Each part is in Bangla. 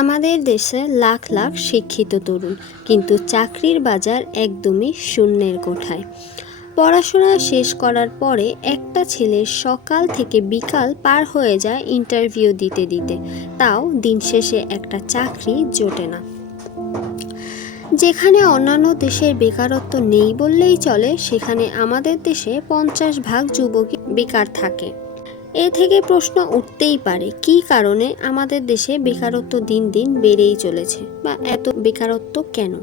আমাদের দেশে লাখ লাখ শিক্ষিত তরুণ, কিন্তু চাকরির বাজার একদমই শূন্যের কোঠায়। পড়াশোনা শেষ করার পরে একটা ছেলের সকাল থেকে বিকাল পার হয়ে যায় ইন্টারভিউ দিতে দিতে। তাও দিন শেষে একটা চাকরি জোটে না। যেখানে অন্যান্য দেশের বেকারত্ব নেই বললেই চলে, সেখানে আমাদের দেশে পঞ্চাশ ভাগ যুবকই বেকার থাকে। এ থেকে প্রশ্ন উঠতেই পারে, কী কারণে আমাদের দেশে বেকারত্ব দিন দিন বেড়েই চলেছে বা এত বেকারত্ব কেন?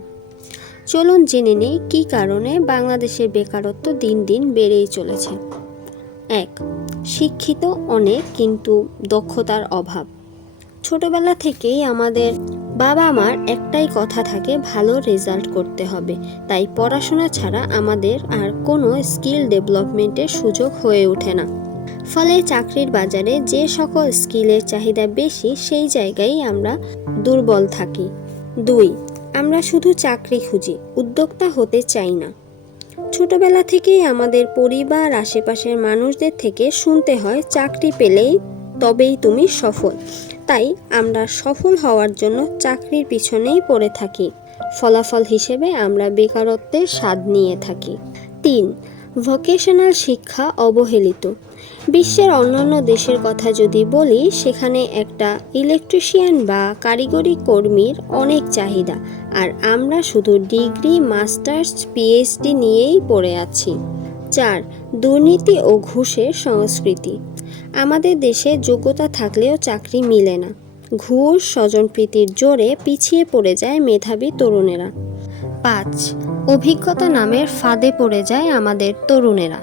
চলুন জেনে নেই কী কারণে বাংলাদেশের বেকারত্ব দিন দিন বেড়েই চলেছে। এক, শিক্ষিত অনেক কিন্তু দক্ষতার অভাব। ছোটবেলা থেকেই আমাদের বাবা মার একটাই কথা থাকে, ভালো রেজাল্ট করতে হবে। তাই পড়াশোনা ছাড়া আমাদের আর কোনো স্কিল ডেভেলপমেন্টের সুযোগ হয়ে ওঠে না। ফলে চাকরির বাজারে যে সকল স্কিলের চাহিদা বেশি, সেই জায়গায় আমরা দুর্বল থাকি। দুই, আমরা শুধু চাকরি খুঁজি, উদ্যোক্তা হতে চাই না। ছোটবেলা থেকেই আমাদের পরিবার, আশেপাশের মানুষদের থেকে শুনতে হয়, চাকরি পেলেই তবেই তুমি সফল। তাই আমরা সফল হওয়ার জন্য চাকরির পিছনেই পড়ে থাকি। ফলাফল হিসেবে আমরা বেকারত্বের স্বাদ নিয়ে থাকি। তিন ভোকেশনাল শিক্ষা অবহেলিত। বিশ্বের অন্যান্য দেশের কথা যদি বলি, সেখানে একটা ইলেকট্রিশিয়ান বা কারিগরি কর্মীর অনেক চাহিদা, আর আমরা শুধু ডিগ্রি, মাস্টার্স, পিএইচডি নিয়েই পড়ে আছি। চার, দুর্নীতি ও ঘুষের সংস্কৃতি। আমাদের দেশে যোগ্যতা থাকলেও চাকরি মিলে না। ঘুষ, স্বজনপ্রীতির জোরে পিছিয়ে পড়ে যায় মেধাবী তরুণেরা। পাঁচ, অভিজ্ঞতা নামের ফাঁদে পড়ে যায় আমাদের তরুণেরা।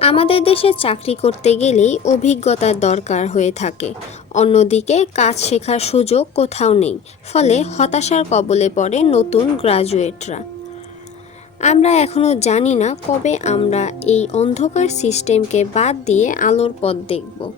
আমাদের দেশে চাকরি করতে গেলেই অভিজ্ঞতার দরকার হয়ে থাকে। অন্যদিকে কাজ শেখার সুযোগ কোথাও নেই, ফলে হতাশার কবলে পড়ে নতুন গ্রাজুয়েটরা। আমরা এখনও জানি না কবে আমরা এই অন্ধকার সিস্টেমকে বাদ দিয়ে আলোর পথ দেখব।